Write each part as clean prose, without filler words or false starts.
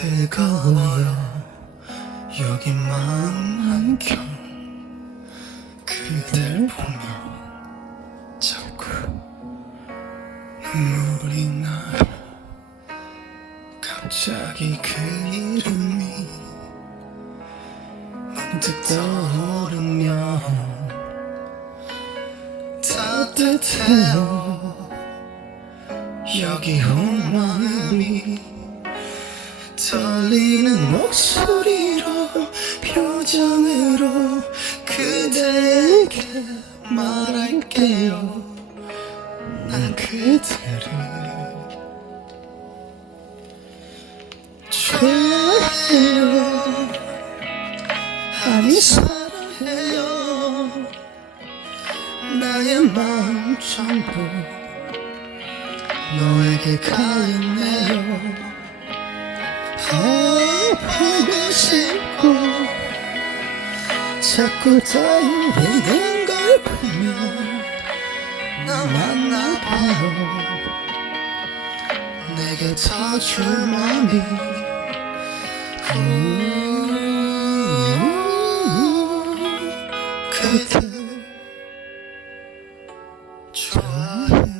뜨거워요 여기 마음 한켠 그댈 보며 자꾸 눈물이 나요 갑자기 그 이름이 문득 떠오르면 따뜻해요 여기 온 마음이 떨리는 목소리로 표정으로 그대에게 말할게요 난 그대를 좋아해요 아니 사랑해요 나의 마음 전부 너에게 가있네요 보고 싶고 자꾸 떠오르는 걸 보면 나 만나봐요 내게 더 줄 맘이 그대 좋아해요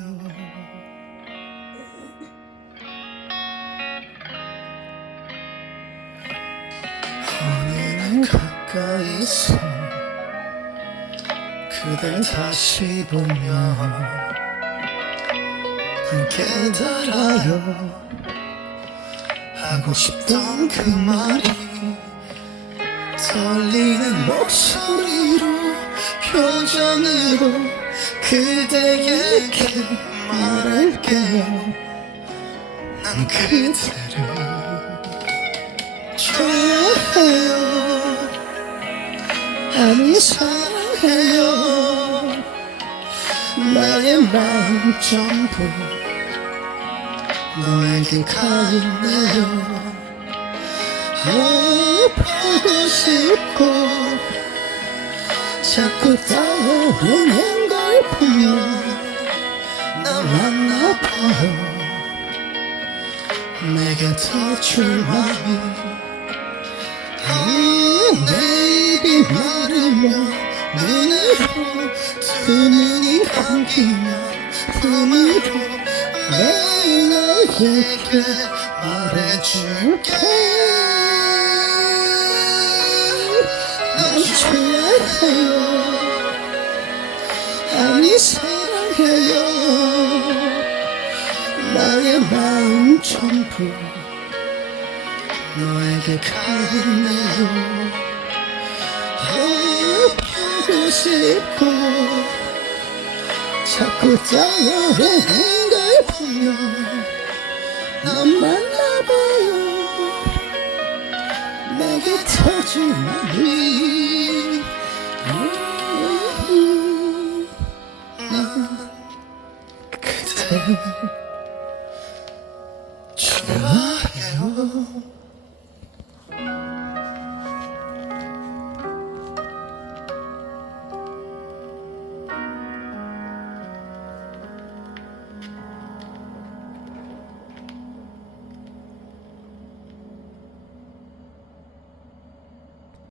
어느 날 가까이서 그댈 다시 보며 깨달아요 하고 싶던 그 말이 떨리는 목소리로 표정으로 그대에게 말할게요 난 그대를 좋아해요 아니 사랑해요 나의 마음 전부 너에게 가있네요 보고 싶고 자꾸 떠오르는 걸 보면 나 만나봐요 내게 더 줄 맘이 내 입이 마르면 눈으로 두 눈이 감기면 품으로 매일 너에게 말해줄게 난 좋아해요 아니 사랑해요 나의 마음 전부 너에게 가있네요 보고 싶고 자꾸 떠오르는 걸 보면 난 만나봐요 내게 터질 맘이 난 그대 좋아해요